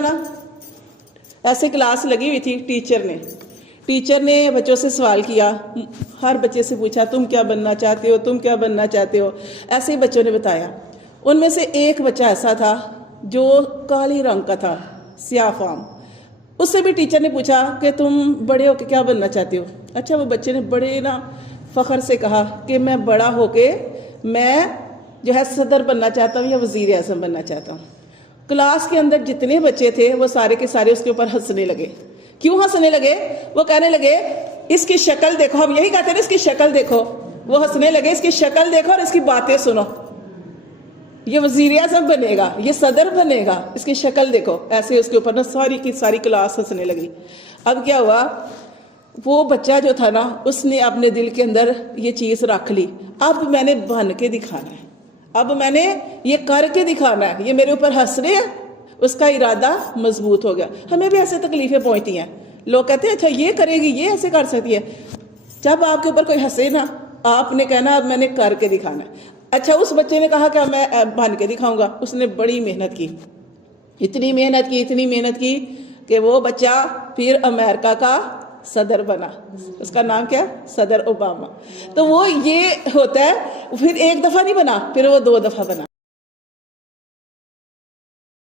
نا ایسے کلاس لگی ہوئی تھی، ٹیچر نے بچوں سے سوال کیا، ہر بچے سے پوچھا تم کیا بننا چاہتے ہو، تم کیا بننا چاہتے ہو، ایسے ہی بچوں نے بتایا۔ ان میں سے ایک بچہ ایسا تھا جو کالی رنگ کا تھا، سیاہ فام۔ اس سے بھی ٹیچر نے پوچھا کہ تم بڑے ہو کے کیا بننا چاہتے ہو؟ اچھا، وہ بچے نے بڑے فخر سے کہا کہ میں بڑا ہو کے میں جو ہے صدر بننا چاہتا ہوں یا وزیر اعظم بننا چاہتا ہوں۔ کلاس کے اندر جتنے بچے تھے وہ سارے کے سارے اس کے اوپر ہنسنے لگے۔ کیوں ہنسنے لگے؟ وہ کہنے لگے اس کی شکل دیکھو، ہم یہی کہتے ہیں اس کی شکل دیکھو۔ وہ ہنسنے لگے اس کی شکل دیکھو اور اس کی باتیں سنو، یہ وزیر اعظم بنے گا، یہ صدر بنے گا، اس کی شکل دیکھو۔ ایسے اس کے اوپر ساری کی ساری کلاس ہنسنے لگی۔ اب کیا ہوا، وہ بچہ جو تھا اس نے اپنے دل کے اندر یہ چیز رکھ لی، اب میں نے بن کے دکھانا ہے، اب میں نے یہ کر کے دکھانا ہے، یہ میرے اوپر ہنس رہے ہیں۔ اس کا ارادہ مضبوط ہو گیا۔ ہمیں بھی ایسے تکلیفیں پہنچتی ہیں، لوگ کہتے ہیں اچھا یہ کرے گی، یہ ایسے کر سکتی ہے۔ جب آپ کے اوپر کوئی ہنسے آپ نے کہنا اب میں نے کر کے دکھانا ہے۔ اچھا، اس بچے نے کہا کہ میں بن کے دکھاؤں گا۔ اس نے بڑی محنت کی، اتنی محنت کی کہ وہ بچہ پھر امریکہ کا صدر بنا۔ اس کا نام کیا؟ صدر اوباما۔ تو وہ یہ ہوتا ہے، پھر ایک دفعہ نہیں بنا، پھر وہ 2 دفعہ بنا۔